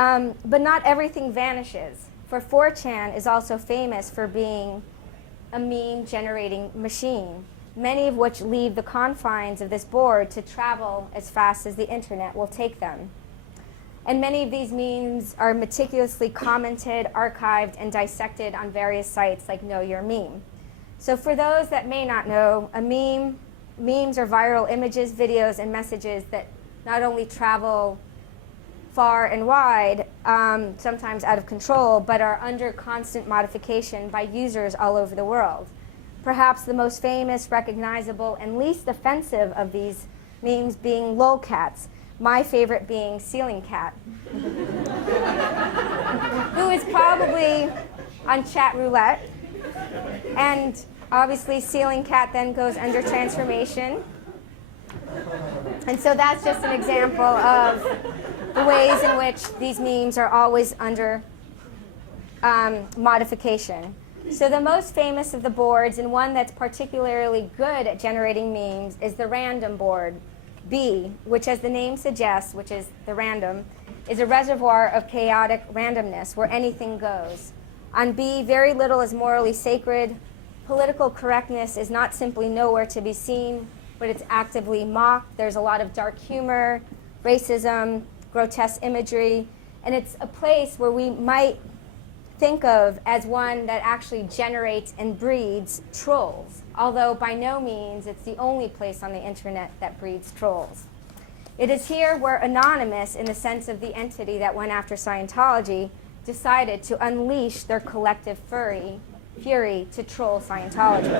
But not everything vanishes. For 4chan is also famous for being a meme-generating machine, many of which leave the confines of this board to travel as fast as the internet will take them. And many of these memes are meticulously commented, archived, and dissected on various sites like Know Your Meme. So for those that may not know, memes are viral images, videos, and messages that not only travel far and wide, sometimes out of control, but are under constant modification by users all over the world. Perhaps the most famous, recognizable, and least offensive of these memes being lolcats, my favorite being Ceiling Cat, who is probably on chat roulette. And obviously Ceiling Cat then goes under transformation. And so that's just an example of the ways in which these memes are always under modification. So the most famous of the boards, and one that's particularly good at generating memes, is the random board, B, which, as the name suggests, which is the random, is a reservoir of chaotic randomness where anything goes. On B, very little is morally sacred. Political correctness is not simply nowhere to be seen, but it's actively mocked. There's a lot of dark humor, racism, grotesque imagery, and it's a place where we might think of as one that actually generates and breeds trolls, although by no means it's the only place on the internet that breeds trolls. It is here where Anonymous, in the sense of the entity that went after Scientology, decided to unleash their collective fury to troll Scientology.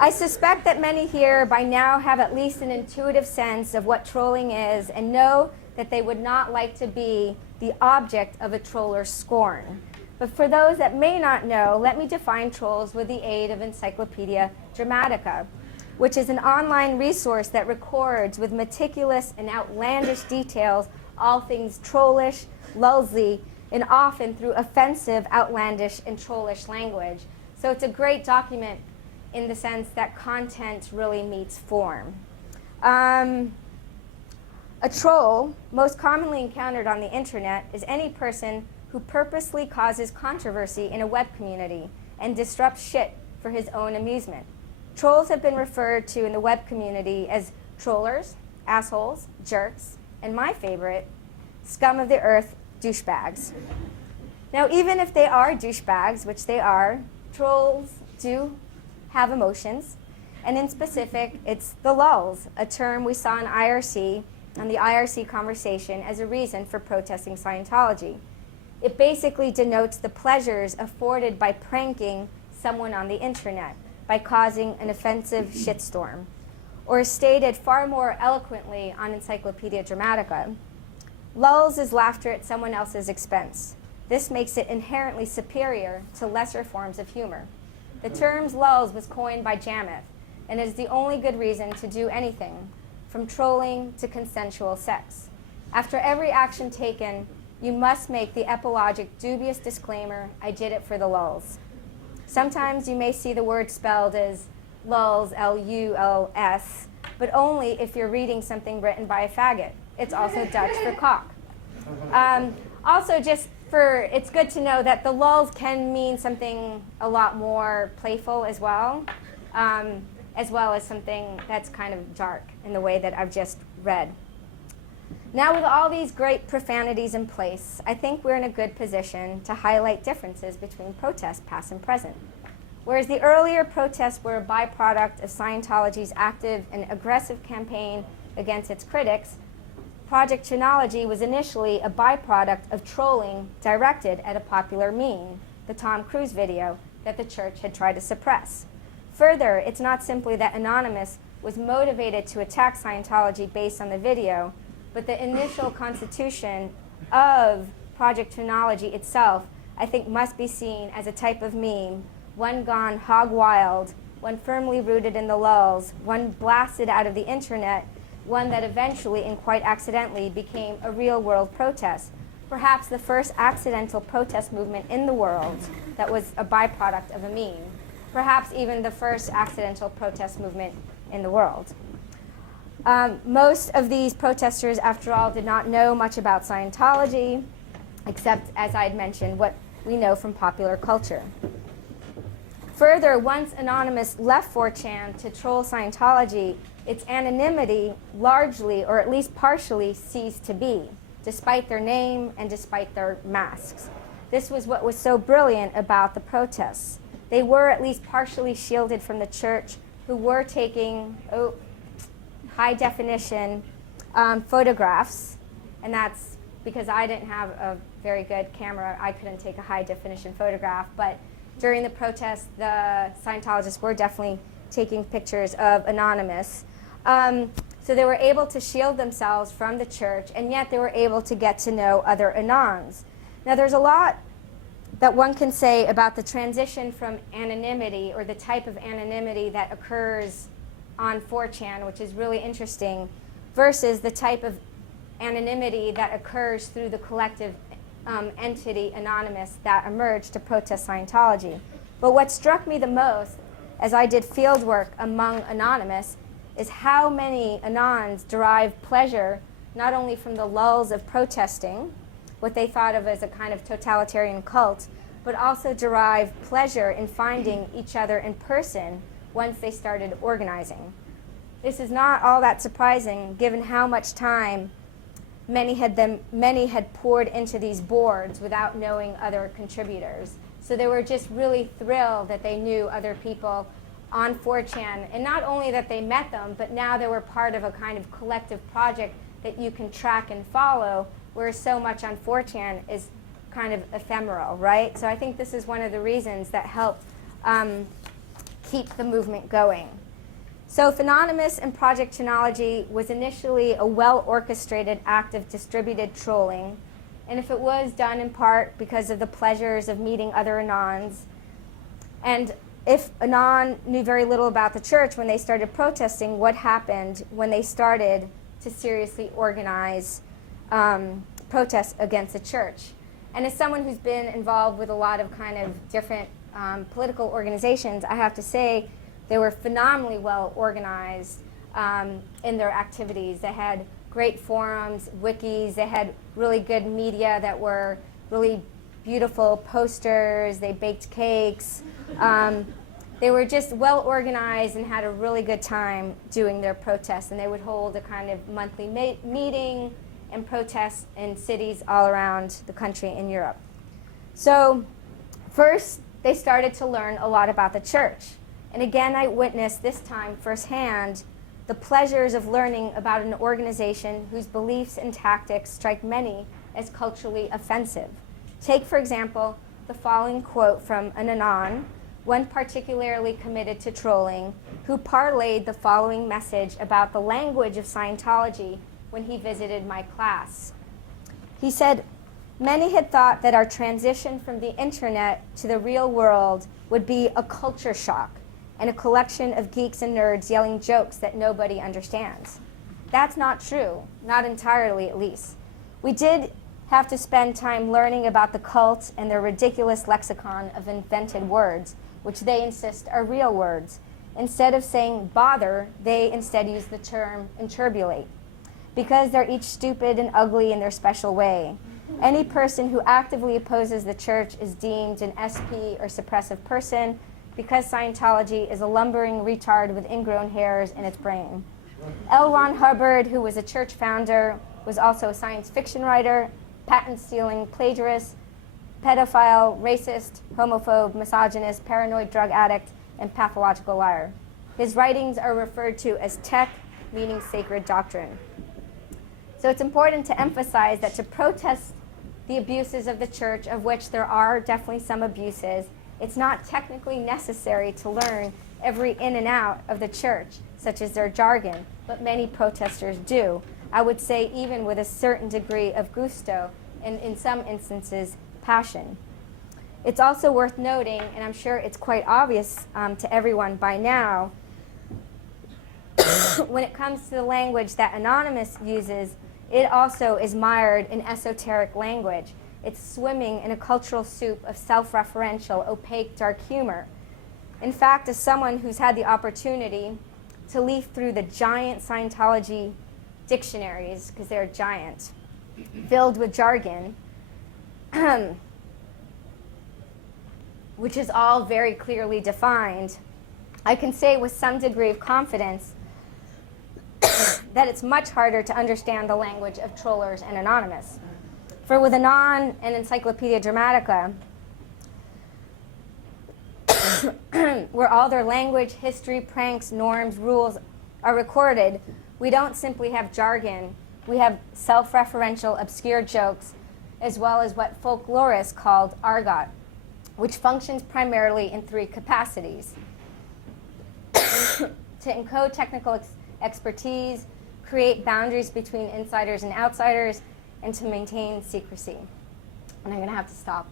I suspect that many here by now have at least an intuitive sense of what trolling is and know that they would not like to be the object of a troller's scorn. But for those that may not know, let me define trolls with the aid of Encyclopedia Dramatica, which is an online resource that records with meticulous and outlandish details all things trollish, lulzy, and often through offensive, outlandish, and trollish language. So it's a great document in the sense that content really meets form. A troll, most commonly encountered on the internet, is any person who purposely causes controversy in a web community and disrupts shit for his own amusement. Trolls have been referred to in the web community as trollers, assholes, jerks, and my favorite, scum of the earth, douchebags. Now, even if they are douchebags, which they are, trolls do have emotions, and in specific, it's the lulz, a term we saw in IRC, and the IRC conversation as a reason for protesting Scientology. It basically denotes the pleasures afforded by pranking someone on the internet, by causing an offensive shitstorm. Or stated far more eloquently on Encyclopedia Dramatica, lulz is laughter at someone else's expense. This makes it inherently superior to lesser forms of humor. The term lulz was coined by Jameth, and is the only good reason to do anything, from trolling to consensual sex. After every action taken, you must make the epilogic dubious disclaimer, I did it for the lulz. Sometimes you may see the word spelled as lulz, L-U-L-S, but only if you're reading something written by a faggot. It's also Dutch for cock. Also, it's good to know that the lulz can mean something a lot more playful as well as something that's kind of dark in the way that I've just read. Now, with all these great profanities in place, I think we're in a good position to highlight differences between protests past and present. Whereas the earlier protests were a byproduct of Scientology's active and aggressive campaign against its critics, Project Chronology was initially a byproduct of trolling directed at a popular meme, the Tom Cruise video that the church had tried to suppress. Further, it's not simply that Anonymous was motivated to attack Scientology based on the video, but the initial constitution of Project Chronology itself, I think, must be seen as a type of meme, one gone hog wild, one firmly rooted in the lulz, one blasted out of the internet, one that eventually and quite accidentally became a real-world protest, perhaps the first accidental protest movement in the world that was a byproduct of a meme, perhaps even the first accidental protest movement in the world. Most of these protesters, after all, did not know much about Scientology, except, as I had mentioned, what we know from popular culture. Further, once Anonymous left 4chan to troll Scientology, its anonymity largely, or at least partially, ceased to be, despite their name and despite their masks. This was what was so brilliant about the protests. They were at least partially shielded from the church, who were taking high-definition photographs, and that's because I didn't have a very good camera. I couldn't take a high-definition photograph, but during the protest, the Scientologists were definitely taking pictures of Anonymous. So they were able to shield themselves from the church, and yet they were able to get to know other Anons. Now, there's a lot that one can say about the transition from anonymity, or the type of anonymity that occurs on 4chan, which is really interesting, versus the type of anonymity that occurs through the collective entity Anonymous that emerged to protest Scientology. But what struck me the most as I did field work among Anonymous is how many Anons derive pleasure not only from the lulz of protesting, what they thought of as a kind of totalitarian cult, but also derive pleasure in finding each other in person once they started organizing. This is not all that surprising given how much time many had poured into these boards without knowing other contributors. So they were just really thrilled that they knew other people on 4chan, and not only that they met them, but now they were part of a kind of collective project that you can track and follow, whereas so much on 4chan is kind of ephemeral, right? So I think this is one of the reasons that helped keep the movement going. So if Anonymous and Project Chanology was initially a well-orchestrated act of distributed trolling, and if it was done in part because of the pleasures of meeting other Anons, and if Anon knew very little about the church when they started protesting, what happened when they started to seriously organize protests against the church? And as someone who's been involved with a lot of kind of different political organizations, I have to say they were phenomenally well organized in their activities. They had great forums, wikis, they had really good media that were really beautiful posters, they baked cakes. They were just well organized and had a really good time doing their protests, and they would hold a kind of monthly meeting and protests in cities all around the country in Europe. So first, they started to learn a lot about the church. And again, I witnessed this time firsthand the pleasures of learning about an organization whose beliefs and tactics strike many as culturally offensive. Take, for example, the following quote from an Anon, one particularly committed to trolling, who parlayed the following message about the language of Scientology when he visited my class. He said, "Many had thought that our transition from the internet to the real world would be a culture shock and a collection of geeks and nerds yelling jokes that nobody understands. That's not true, not entirely at least. We did have to spend time learning about the cult and their ridiculous lexicon of invented words, which they insist are real words. Instead of saying bother, they instead use the term interbulate, because they're each stupid and ugly in their special way. Any person who actively opposes the church is deemed an SP or suppressive person, because Scientology is a lumbering retard with ingrown hairs in its brain. L. Ron Hubbard, who was a church founder, was also a science fiction writer, patent-stealing plagiarist, pedophile, racist, homophobe, misogynist, paranoid drug addict, and pathological liar. His writings are referred to as tech, meaning sacred doctrine. So it's important to emphasize that to protest the abuses of the church, of which there are definitely some abuses, it's not technically necessary to learn every in and out of the church, such as their jargon, but many protesters do. I would say even with a certain degree of gusto, and in some instances, passion. It's also worth noting, and I'm sure it's quite obvious to everyone by now, when it comes to the language that Anonymous uses, it also is mired in esoteric language. It's swimming in a cultural soup of self-referential, opaque, dark humor. In fact, as someone who's had the opportunity to leaf through the giant Scientology dictionaries, because they're giant, filled with jargon, which is all very clearly defined, I can say with some degree of confidence that it's much harder to understand the language of trollers and anonymous. For with Anon and Encyclopedia Dramatica, where all their language, history, pranks, norms, rules are recorded, we don't simply have jargon, we have self-referential, obscure jokes, as well as what folklorists called argot, which functions primarily in three capacities: to encode technical expertise, create boundaries between insiders and outsiders, and to maintain secrecy. And I'm going to have to stop.